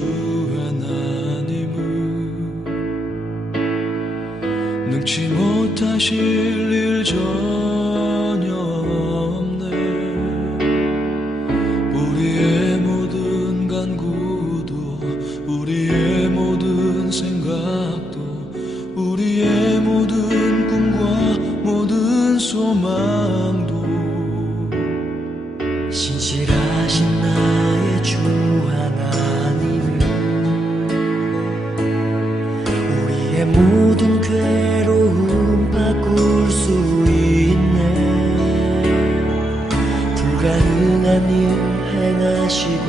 하나님은 능치 못하실 일 전혀 없네. 우리의 모든 간구도 우리의 모든 생각도 우리의 모든 꿈과 모든 소망도 신실하신 나의 주 하나님은 우리의 모든 괴로움 바꿀 수 있네. 불가능한 일 행하시고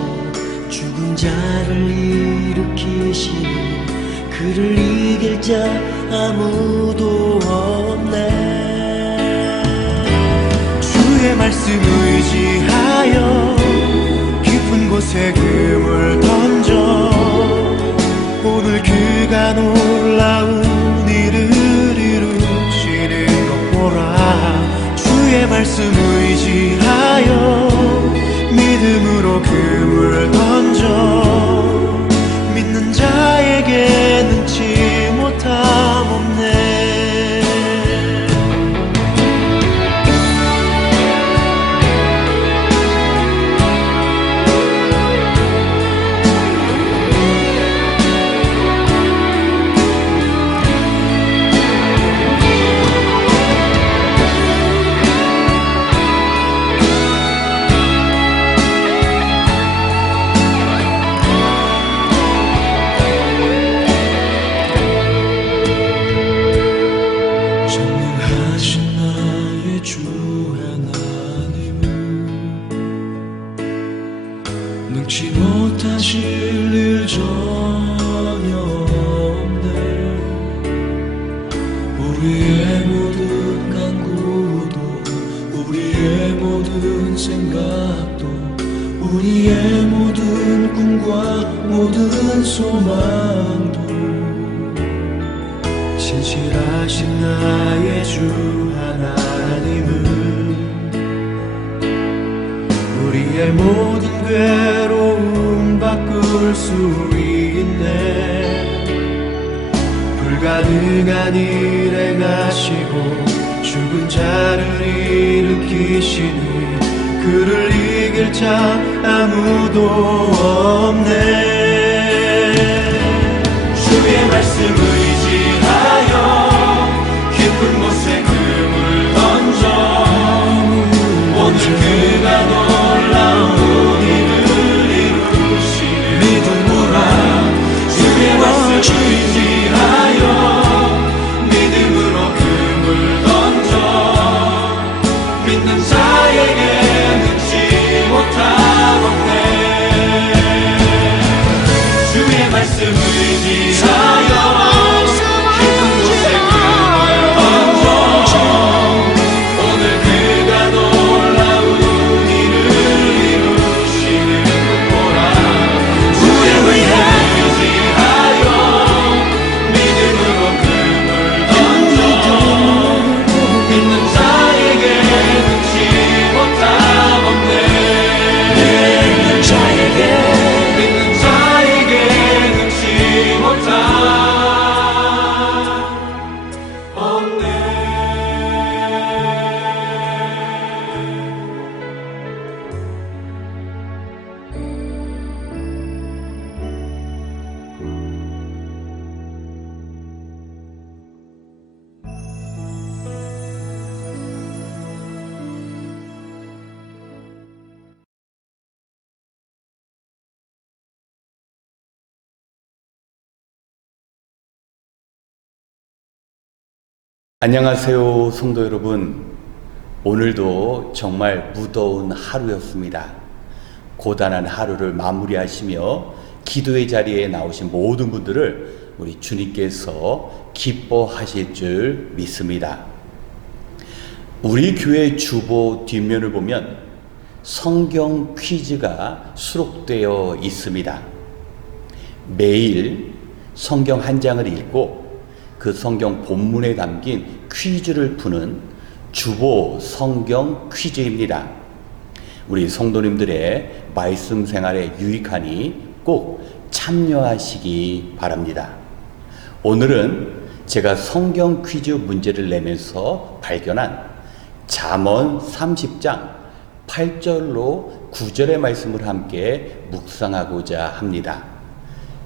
죽은 자를 일으키시니 그를 이길 자 아무도 없네. 주의 말씀 의지하여 깊은 곳에 금을 던져 오늘 그가 놀라운 일을 이루시는 것 보라. 주의 말씀 의지하여 믿음으로 금을 던져 믿는 자에게 능치 못함 없네. 능치 못하실 일 전혀 없네. 우리의 모든 간구도 우리의 모든 생각도 우리의 모든 꿈과 모든 소망도 신실하신 나의 주 하나님은 우리의 모든 괴로움 바꿀 수 있네. 불가능한 일 행하시고 죽은 자를 일으키시니 그를 이길 자 아무도 없네. 주의 말씀 의지하여 깊은 곳에 금을 던져 오늘 그가 놀라운 일을 이루시는 믿음으로 주의 말씀 의지하여 믿음으로 금을 던져 믿는 자에게 능치 못함 없네. 주의 말씀 의지하여 깊은 곳에 금을 던져 오늘 그가 놀라운 안녕하세요, 성도 여러분. 오늘도 정말 무더운 하루였습니다. 고단한 하루를 마무리하시며 기도의 자리에 나오신 모든 분들을 우리 주님께서 기뻐하실 줄 믿습니다. 우리 교회 주보 뒷면을 보면 성경 퀴즈가 수록되어 있습니다. 매일 성경 한 장을 읽고 그 성경 본문에 담긴 퀴즈를 푸는 주보 성경 퀴즈입니다. 우리 성도님들의 말씀 생활에 유익하니 꼭 참여하시기 바랍니다. 오늘은 제가 성경 퀴즈 문제를 내면서 발견한 잠언 30장 8절로 9절의 말씀을 함께 묵상하고자 합니다.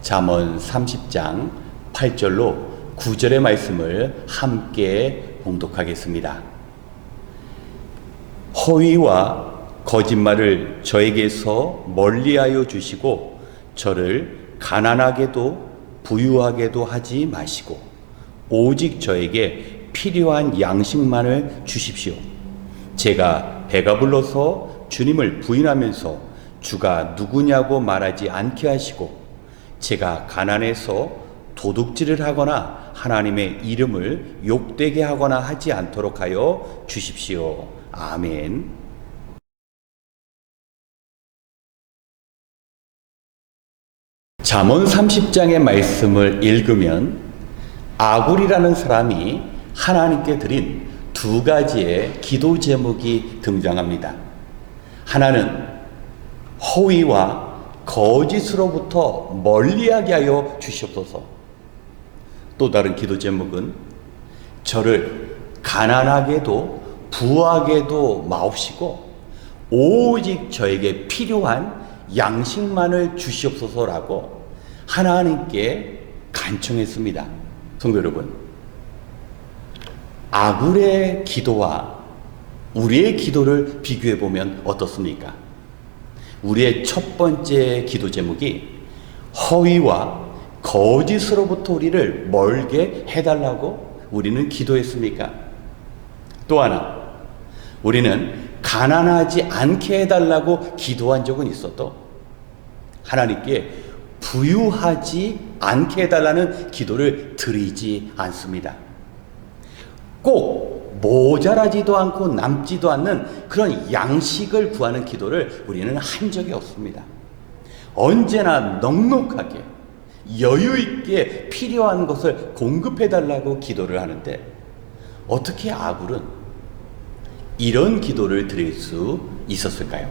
잠언 30장 8절로 9절의 말씀을 함께 봉독하겠습니다. 허위와 거짓말을 저에게서 멀리하여 주시고 저를 가난하게도 부유하게도 하지 마시고 오직 저에게 필요한 양식만을 주십시오. 제가 배가 불러서 주님을 부인하면서 주가 누구냐고 말하지 않게 하시고 제가 가난해서 도둑질을 하거나 하나님의 이름을 욕되게 하거나 하지 않도록 하여 주십시오. 아멘. 잠언 30장의 말씀을 읽으면 아굴이라는 사람이 하나님께 드린 두 가지의 기도 제목이 등장합니다. 하나는 허위와 거짓으로부터 멀리하게 하여 주시옵소서. 또 다른 기도 제목은 저를 가난하게도 부하게도 마옵시고 오직 저에게 필요한 양식만을 주시옵소서라고 하나님께 간청했습니다. 성도 여러분, 아굴의 기도와 우리의 기도를 비교해 보면 어떻습니까? 우리의 첫 번째 기도 제목이 허위와 거짓으로부터 우리를 멀게 해달라고 우리는 기도했습니까? 또 하나, 우리는 가난하지 않게 해달라고 기도한 적은 있어도 하나님께 부유하지 않게 해달라는 기도를 드리지 않습니다. 꼭 모자라지도 않고 남지도 않는 그런 양식을 구하는 기도를 우리는 한 적이 없습니다. 언제나 넉넉하게 여유 있게 필요한 것을 공급해달라고 기도를 하는데 어떻게 아굴은 이런 기도를 드릴 수 있었을까요?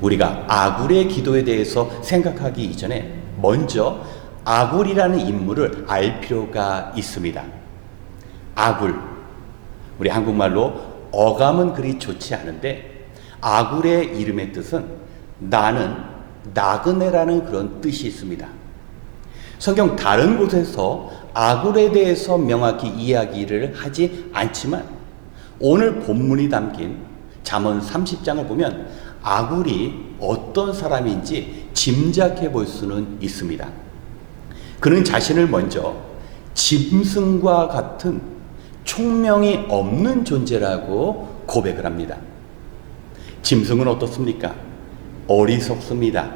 우리가 아굴의 기도에 대해서 생각하기 이전에 먼저 아굴이라는 인물을 알 필요가 있습니다. 아굴, 우리 한국말로 어감은 그리 좋지 않은데 아굴의 이름의 뜻은 나는 나그네라는 그런 뜻이 있습니다. 성경 다른 곳에서 아굴에 대해서 명확히 이야기를 하지 않지만 오늘 본문이 담긴 잠언 30장을 보면 아굴이 어떤 사람인지 짐작해 볼 수는 있습니다. 그는 자신을 먼저 짐승과 같은 총명이 없는 존재라고 고백을 합니다. 짐승은 어떻습니까? 어리석습니다.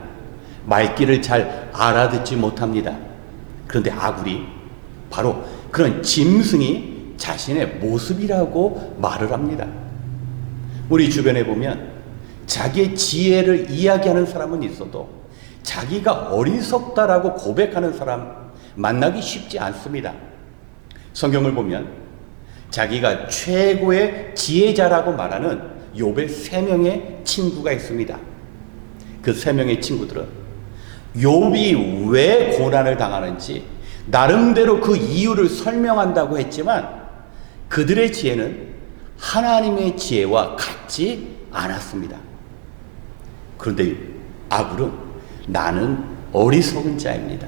말귀를 잘 알아듣지 못합니다. 그런데 아굴이 바로 그런 짐승이 자신의 모습이라고 말을 합니다. 우리 주변에 보면 자기의 지혜를 이야기하는 사람은 있어도 자기가 어리석다라고 고백하는 사람 만나기 쉽지 않습니다. 성경을 보면 자기가 최고의 지혜자라고 말하는 욥의 3명의 친구가 있습니다. 그 3명의 친구들은 욥이 왜 고난을 당하는지 나름대로 그 이유를 설명한다고 했지만 그들의 지혜는 하나님의 지혜와 같지 않았습니다. 그런데 아굴은 나는 어리석은 자입니다.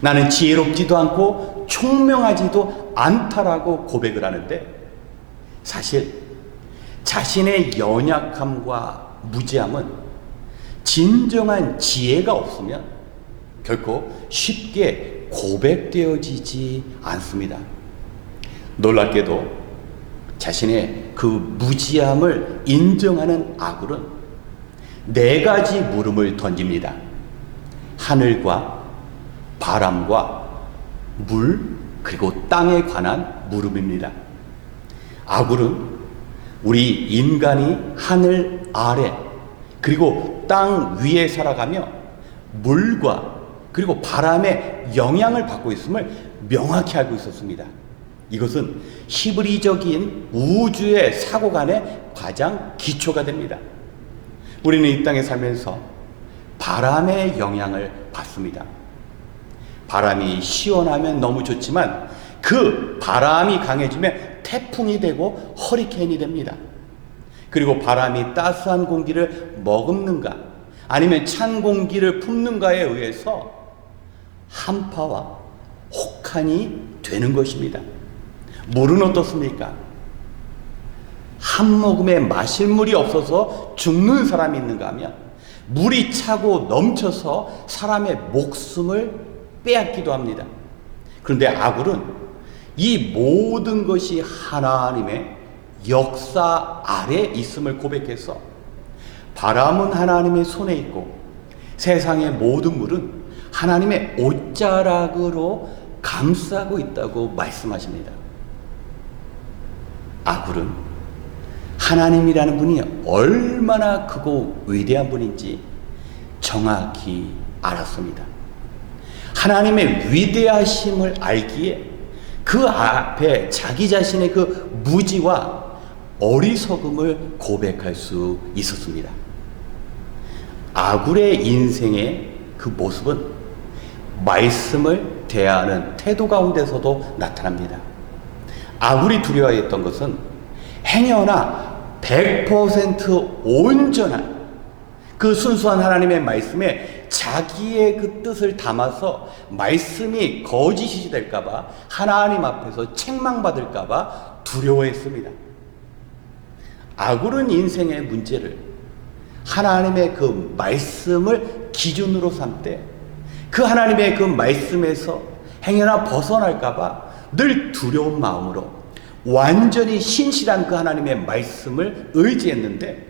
나는 지혜롭지도 않고 총명하지도 않다라고 고백을 하는데 사실 자신의 연약함과 무지함은 진정한 지혜가 없으면 결코 쉽게 고백되어지지 않습니다. 놀랍게도 자신의 그 무지함을 인정하는 아굴은 4가지 물음을 던집니다. 하늘과 바람과 물 그리고 땅에 관한 물음입니다. 아굴은 우리 인간이 하늘 아래 그리고 땅 위에 살아가며 물과 그리고 바람의 영향을 받고 있음을 명확히 알고 있었습니다. 이것은 히브리적인 우주의 사고관의 가장 기초가 됩니다. 우리는 이 땅에 살면서 바람의 영향을 받습니다. 바람이 시원하면 너무 좋지만 그 바람이 강해지면 태풍이 되고 허리케인이 됩니다. 그리고 바람이 따스한 공기를 머금는가 아니면 찬 공기를 품는가에 의해서 한파와 혹한이 되는 것입니다. 물은 어떻습니까? 한 모금에 마실 물이 없어서 죽는 사람이 있는가 하면 물이 차고 넘쳐서 사람의 목숨을 빼앗기도 합니다. 그런데 아굴은 이 모든 것이 하나님의 역사 아래 있음을 고백해서 바람은 하나님의 손에 있고 세상의 모든 물은 하나님의 옷자락으로 감싸고 있다고 말씀하십니다. 아굴은 하나님이라는 분이 얼마나 크고 위대한 분인지 정확히 알았습니다. 하나님의 위대하심을 알기에 그 앞에 자기 자신의 그 무지와 어리석음을 고백할 수 있었습니다. 아굴의 인생의 그 모습은 말씀을 대하는 태도 가운데서도 나타납니다. 아굴이 두려워했던 것은 행여나 100% 온전한 그 순수한 하나님의 말씀에 자기의 그 뜻을 담아서 말씀이 거짓이 될까봐 하나님 앞에서 책망받을까봐 두려워했습니다. 아굴은 인생의 문제를 하나님의 그 말씀을 기준으로 삼되 그 하나님의 그 말씀에서 행여나 벗어날까봐 늘 두려운 마음으로 완전히 신실한 그 하나님의 말씀을 의지했는데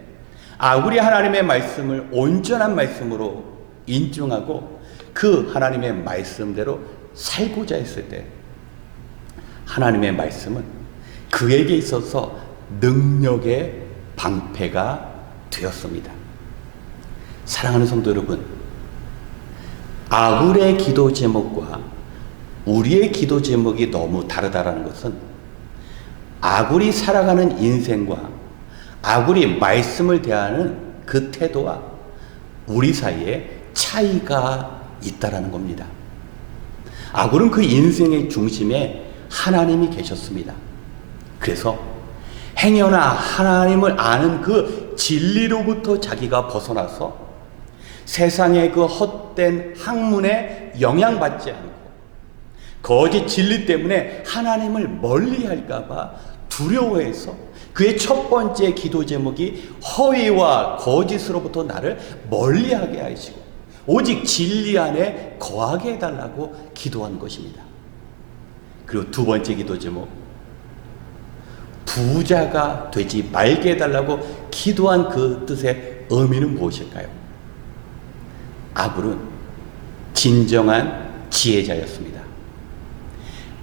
아굴이 하나님의 말씀을 온전한 말씀으로 인정하고 그 하나님의 말씀대로 살고자 했을 때 하나님의 말씀은 그에게 있어서 능력의 방패가 되었습니다. 사랑하는 성도 여러분, 아굴의 기도 제목과 우리의 기도 제목이 너무 다르다는 것은 아굴이 살아가는 인생과 아굴이 말씀을 대하는 그 태도와 우리 사이에 차이가 있다라는 겁니다. 아굴은 그 인생의 중심에 하나님이 계셨습니다. 그래서 행여나 하나님을 아는 그 진리로부터 자기가 벗어나서 세상의 그 헛된 학문에 영향받지 않고 거짓 진리 때문에 하나님을 멀리할까봐 두려워해서 그의 첫 번째 기도 제목이 허위와 거짓으로부터 나를 멀리하게 하시고 오직 진리 안에 거하게 해달라고 기도한 것입니다. 그리고 두 번째 기도 제목, 부자가 되지 말게 해달라고 기도한 그 뜻의 의미는 무엇일까요? 아굴은 진정한 지혜자였습니다.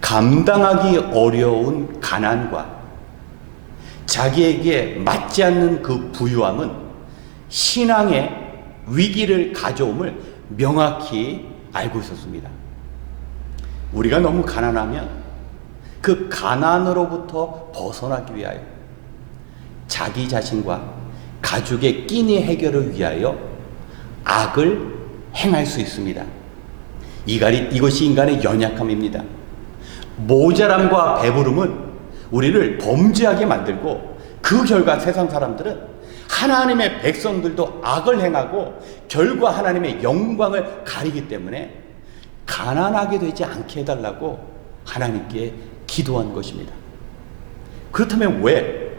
감당하기 어려운 가난과 자기에게 맞지 않는 그 부유함은 신앙의 위기를 가져옴을 명확히 알고 있었습니다. 우리가 너무 가난하면 그 가난으로부터 벗어나기 위하여 자기 자신과 가족의 끼니 해결을 위하여 악을 행할 수 있습니다. 이것이 인간의 연약함입니다. 모자람과 배부름은 우리를 범죄하게 만들고 그 결과 세상 사람들은 하나님의 백성들도 악을 행하고 결과 하나님의 영광을 가리기 때문에 가난하게 되지 않게 해달라고 하나님께 기도한 것입니다. 그렇다면 왜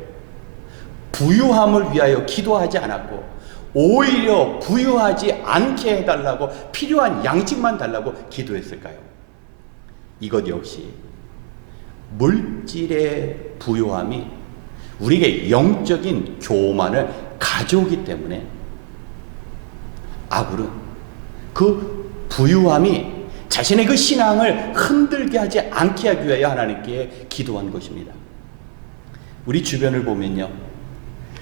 부유함을 위하여 기도하지 않았고 오히려 부유하지 않게 해달라고 필요한 양식만 달라고 기도했을까요? 이것 역시 물질의 부유함이 우리에게 영적인 교만을 가져오기 때문에 아굴은 그 부유함이 자신의 그 신앙을 흔들게 하지 않게 하기 위하여 하나님께 기도한 것입니다. 우리 주변을 보면요,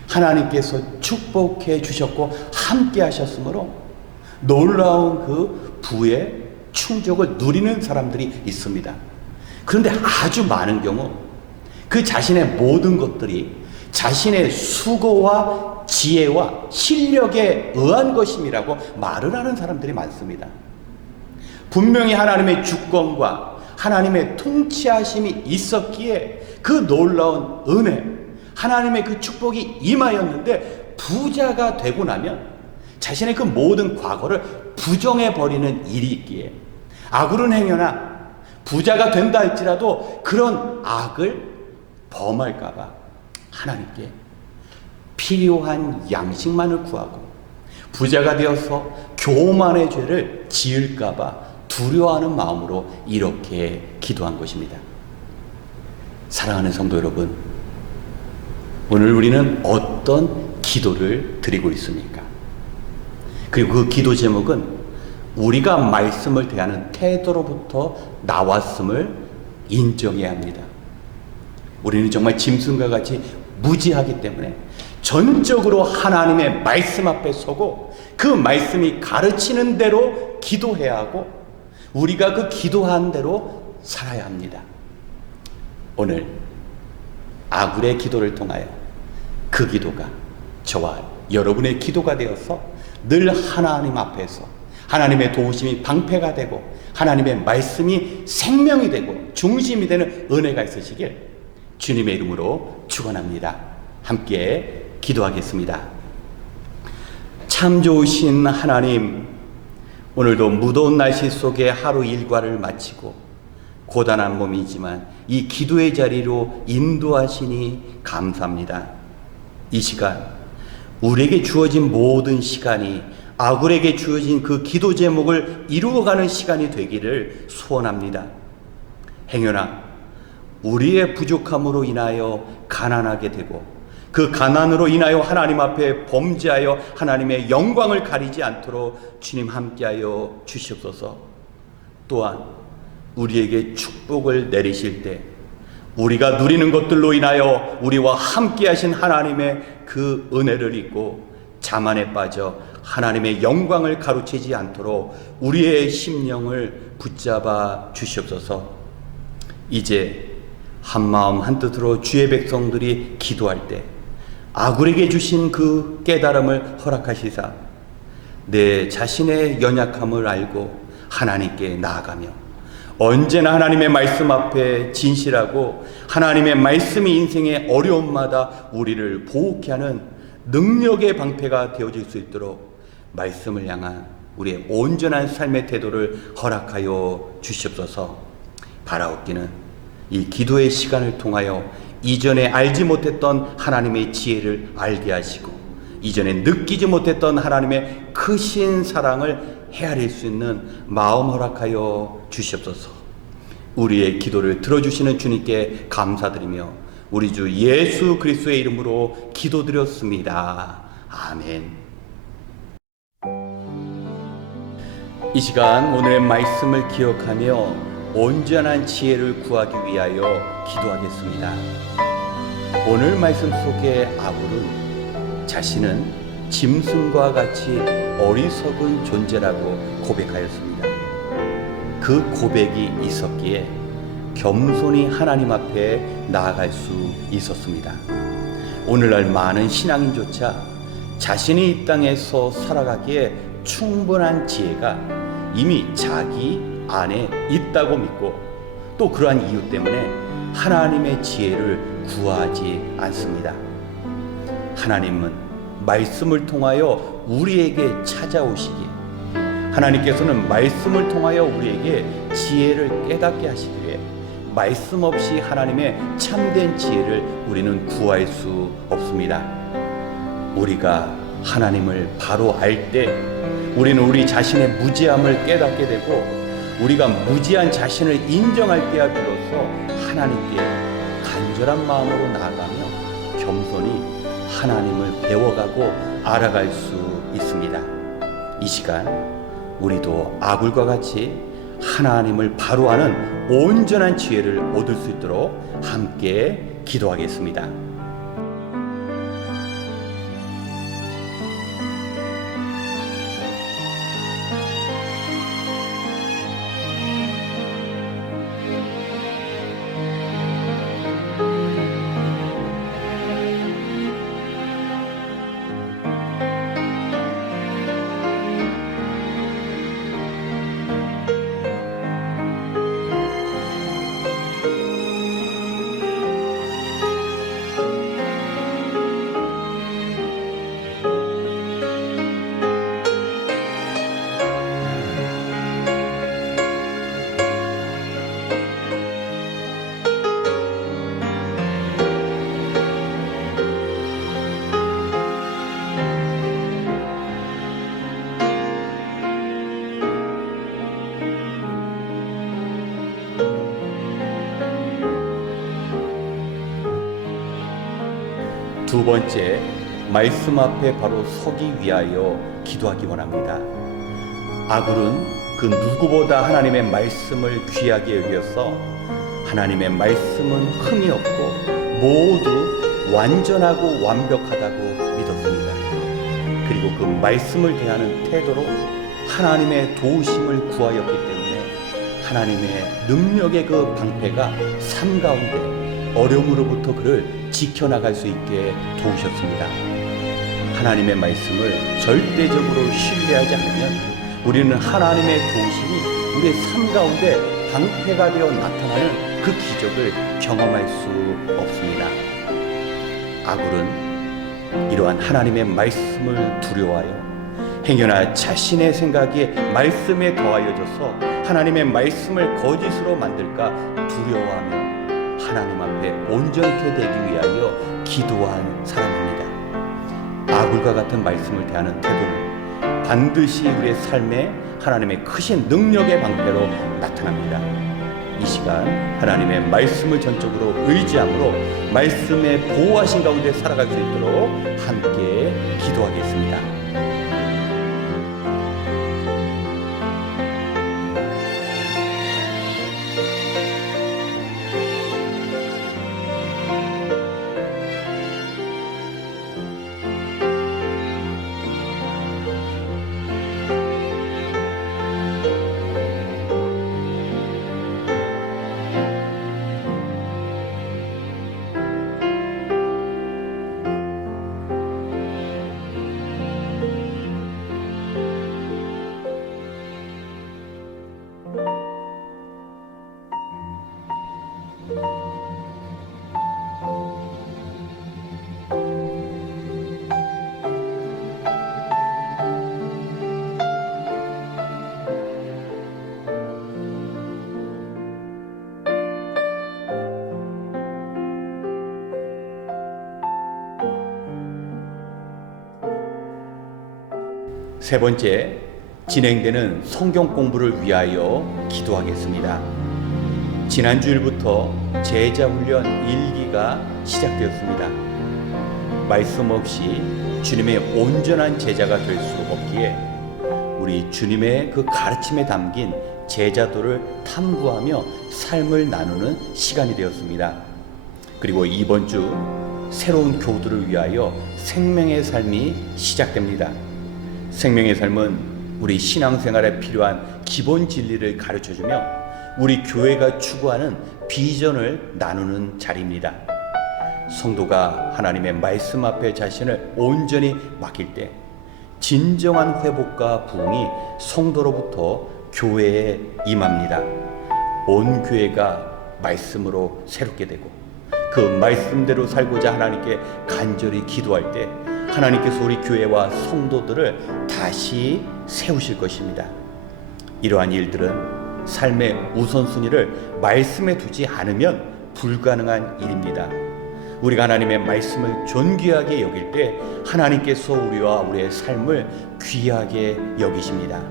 하나님께서 축복해 주셨고 함께 하셨으므로 놀라운 그 부의 충족을 누리는 사람들이 있습니다. 그런데 아주 많은 경우 그 자신의 모든 것들이 자신의 수고와 지혜와 실력에 의한 것임이라고 말을 하는 사람들이 많습니다. 분명히 하나님의 주권과 하나님의 통치하심이 있었기에 그 놀라운 은혜, 하나님의 그 축복이 임하였는데, 부자가 되고 나면 자신의 그 모든 과거를 부정해버리는 일이 있기에 악으로는 행여나 부자가 된다 할지라도 그런 악을 범할까봐 하나님께 필요한 양식만을 구하고, 부자가 되어서 교만의 죄를 지을까봐 두려워하는 마음으로 이렇게 기도한 것입니다. 사랑하는 성도 여러분, 오늘 우리는 어떤 기도를 드리고 있습니까? 그리고 그 기도 제목은 우리가 말씀을 대하는 태도로부터 나왔음을 인정해야 합니다. 우리는 정말 짐승과 같이 무지하기 때문에 전적으로 하나님의 말씀 앞에 서고 그 말씀이 가르치는 대로 기도해야 하고, 우리가 그 기도한 대로 살아야 합니다. 오늘 아굴의 기도를 통하여 그 기도가 저와 여러분의 기도가 되어서 늘 하나님 앞에서 하나님의 도우심이 방패가 되고 하나님의 말씀이 생명이 되고 중심이 되는 은혜가 있으시길 주님의 이름으로 축원합니다. 함께 기도하겠습니다. 참 좋으신 하나님, 오늘도 무더운 날씨 속에 하루 일과를 마치고 고단한 몸이지만 이 기도의 자리로 인도하시니 감사합니다. 이 시간 우리에게 주어진 모든 시간이 아굴에게 주어진 그 기도 제목을 이루어가는 시간이 되기를 소원합니다. 행여나 우리의 부족함으로 인하여 가난하게 되고 그 가난으로 인하여 하나님 앞에 범죄하여 하나님의 영광을 가리지 않도록 주님 함께하여 주시옵소서. 또한 우리에게 축복을 내리실 때 우리가 누리는 것들로 인하여 우리와 함께 하신 하나님의 그 은혜를 잊고 자만에 빠져 하나님의 영광을 가로채지 않도록 우리의 심령을 붙잡아 주시옵소서. 이제 한마음 한뜻으로 주의 백성들이 기도할 때 아굴에게 주신 그 깨달음을 허락하시사 내 자신의 연약함을 알고 하나님께 나아가며 언제나 하나님의 말씀 앞에 진실하고 하나님의 말씀이 인생의 어려움마다 우리를 보호케 하는 능력의 방패가 되어질 수 있도록 말씀을 향한 우리의 온전한 삶의 태도를 허락하여 주시옵소서. 바라옵기는 이 기도의 시간을 통하여 이전에 알지 못했던 하나님의 지혜를 알게 하시고 이전에 느끼지 못했던 하나님의 크신 사랑을 헤아릴 수 있는 마음 허락하여 주시옵소서. 우리의 기도를 들어주시는 주님께 감사드리며 우리 주 예수 그리스도의 이름으로 기도드렸습니다. 아멘. 이 시간 오늘의 말씀을 기억하며 온전한 지혜를 구하기 위하여 기도하겠습니다. 오늘 말씀 속의 아굴은 자신은 짐승과 같이 어리석은 존재라고 고백하였습니다. 그 고백이 있었기에 겸손히 하나님 앞에 나아갈 수 있었습니다. 오늘날 많은 신앙인조차 자신이 이 땅에서 살아가기에 충분한 지혜가 이미 자기 안에 있다고 믿고 또 그러한 이유 때문에 하나님의 지혜를 구하지 않습니다. 하나님은 말씀을 통하여 우리에게 찾아오시기에 하나님께서는 말씀을 통하여 우리에게 지혜를 깨닫게 하시기에 말씀 없이 하나님의 참된 지혜를 우리는 구할 수 없습니다. 우리가 하나님을 바로 알 때 우리는 우리 자신의 무지함을 깨닫게 되고 우리가 무지한 자신을 인정할 때야 비로소 하나님께 간절한 마음으로 나아가며 겸손히 하나님을 배워가고 알아갈 수 있습니다. 이 시간 우리도 아굴과 같이 하나님을 바로 아는 온전한 지혜를 얻을 수 있도록 함께 기도하겠습니다. 두 번째, 말씀 앞에 바로 서기 위하여 기도하기 원합니다. 아굴은 그 누구보다 하나님의 말씀을 귀하게 여겨서 하나님의 말씀은 흠이 없고 모두 완전하고 완벽하다고 믿었습니다. 그리고 그 말씀을 대하는 태도로 하나님의 도우심을 구하였기 때문에 하나님의 능력의 그 방패가 삶 가운데 어려움으로부터 그를 지켜나갈 수 있게 도우셨습니다. 하나님의 말씀을 절대적으로 신뢰하지 않으면 우리는 하나님의 도우심이 우리의 삶 가운데 방패가 되어 나타나는 그 기적을 경험할 수 없습니다. 아굴은 이러한 하나님의 말씀을 두려워하여 행여나 자신의 생각이 말씀에 더하여져서 하나님의 말씀을 거짓으로 만들까 두려워하며 하나님 앞에 온전케 되기 위하여 기도한 사람입니다. 아굴과 같은 말씀을 대하는 태도는 반드시 우리의 삶에 하나님의 크신 능력의 방패로 나타납니다. 이 시간 하나님의 말씀을 전적으로 의지함으로 말씀의 보호하신 가운데 살아갈 수 있도록 함께 기도하겠습니다. 세 번째, 진행되는 성경 공부를 위하여 기도하겠습니다. 지난 주일부터 제자 훈련 1기가 시작되었습니다. 말씀 없이 주님의 온전한 제자가 될 수 없기에 우리 주님의 그 가르침에 담긴 제자도를 탐구하며 삶을 나누는 시간이 되었습니다. 그리고 이번 주 새로운 교우들을 위하여 생명의 삶이 시작됩니다. 생명의 삶은 우리 신앙생활에 필요한 기본 진리를 가르쳐주며 우리 교회가 추구하는 비전을 나누는 자리입니다. 성도가 하나님의 말씀 앞에 자신을 온전히 맡길 때 진정한 회복과 부흥이 성도로부터 교회에 임합니다. 온 교회가 말씀으로 새롭게 되고 그 말씀대로 살고자 하나님께 간절히 기도할 때 하나님께서 우리 교회와 성도들을 다시 세우실 것입니다. 이러한 일들은 삶의 우선순위를 말씀에 두지 않으면 불가능한 일입니다. 우리가 하나님의 말씀을 존귀하게 여길 때 하나님께서 우리와 우리의 삶을 귀하게 여기십니다.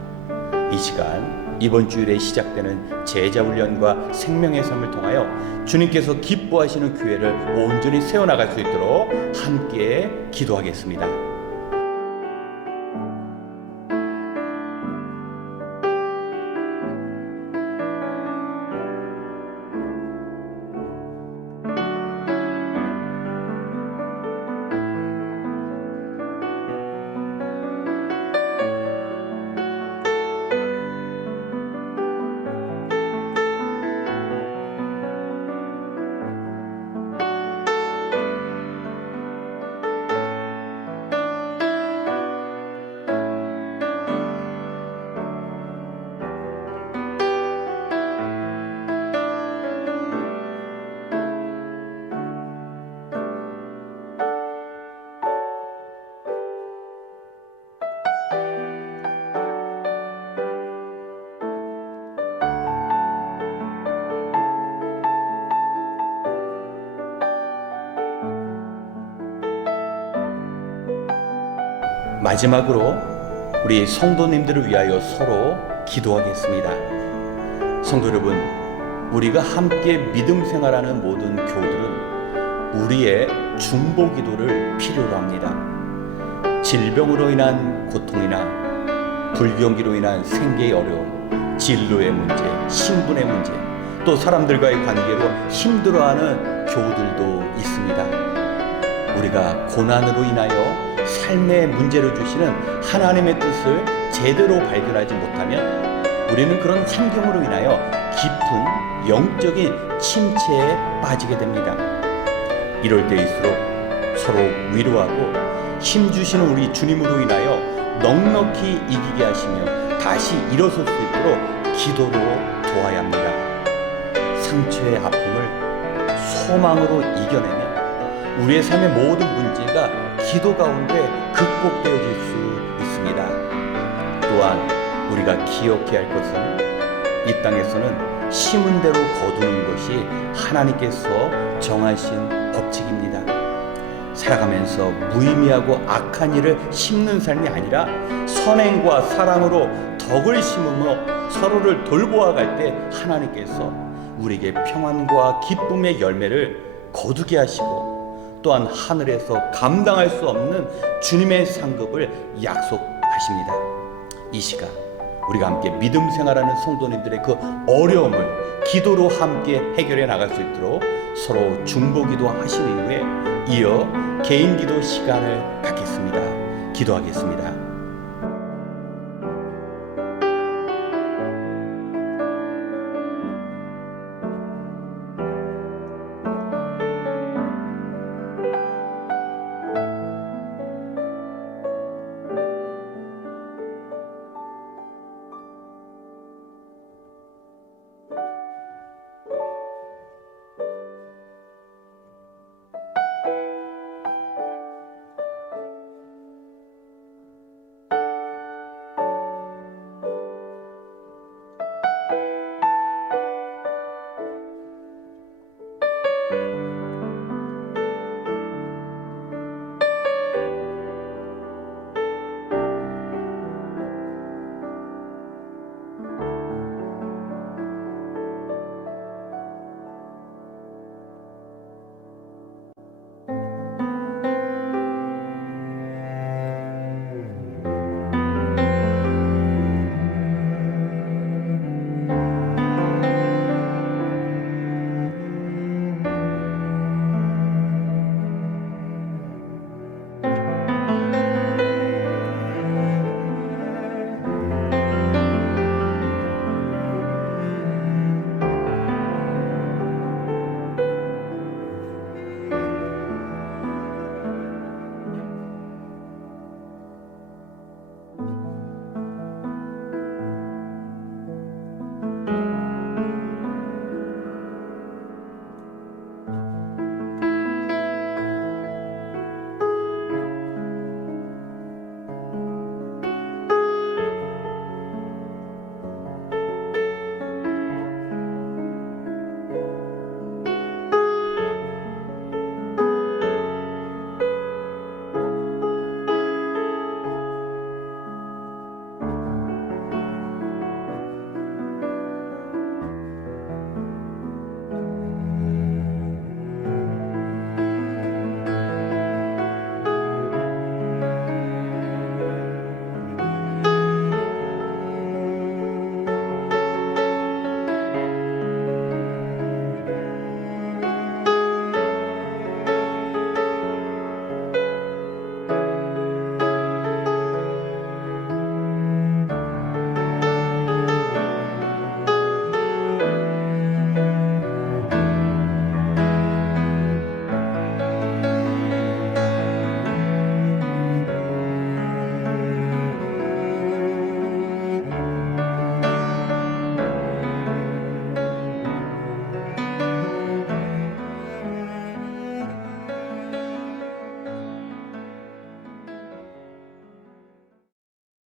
이 시간 이번 주일에 시작되는 제자훈련과 생명의 삶을 통하여 주님께서 기뻐하시는 교회를 온전히 세워나갈 수 있도록 함께 기도하겠습니다. 마지막으로 우리 성도님들을 위하여 서로 기도하겠습니다. 성도 여러분, 우리가 함께 믿음 생활하는 모든 교우들은 우리의 중보 기도를 필요로 합니다. 질병으로 인한 고통이나 불경기로 인한 생계의 어려움, 진로의 문제, 신분의 문제, 또 사람들과의 관계로 힘들어하는 교우들도 있습니다. 우리가 고난으로 인하여 삶의 문제를 주시는 하나님의 뜻을 제대로 발견하지 못하면 우리는 그런 환경으로 인하여 깊은 영적인 침체에 빠지게 됩니다. 이럴 때일수록 서로 위로하고 힘주시는 우리 주님으로 인하여 넉넉히 이기게 하시며 다시 일어설 수 있도록 기도로 도와야 합니다. 상처의 아픔을 소망으로 이겨내면 우리의 삶의 모든 문제가 기도 가운데 극복되어질 수 있습니다. 또한 우리가 기억해야 할 것은 이 땅에서는 심은 대로 거두는 것이 하나님께서 정하신 법칙입니다. 살아가면서 무의미하고 악한 일을 심는 삶이 아니라 선행과 사랑으로 덕을 심으며 서로를 돌보아 갈 때 하나님께서 우리에게 평안과 기쁨의 열매를 거두게 하시고 또한 하늘에서 감당할 수 없는 주님의 상급을 약속하십니다. 이 시간 우리가 함께 믿음 생활하는 성도님들의 그 어려움을 기도로 함께 해결해 나갈 수 있도록 서로 중보기도 하신 이후에 이어 개인 기도 시간을 갖겠습니다. 기도하겠습니다.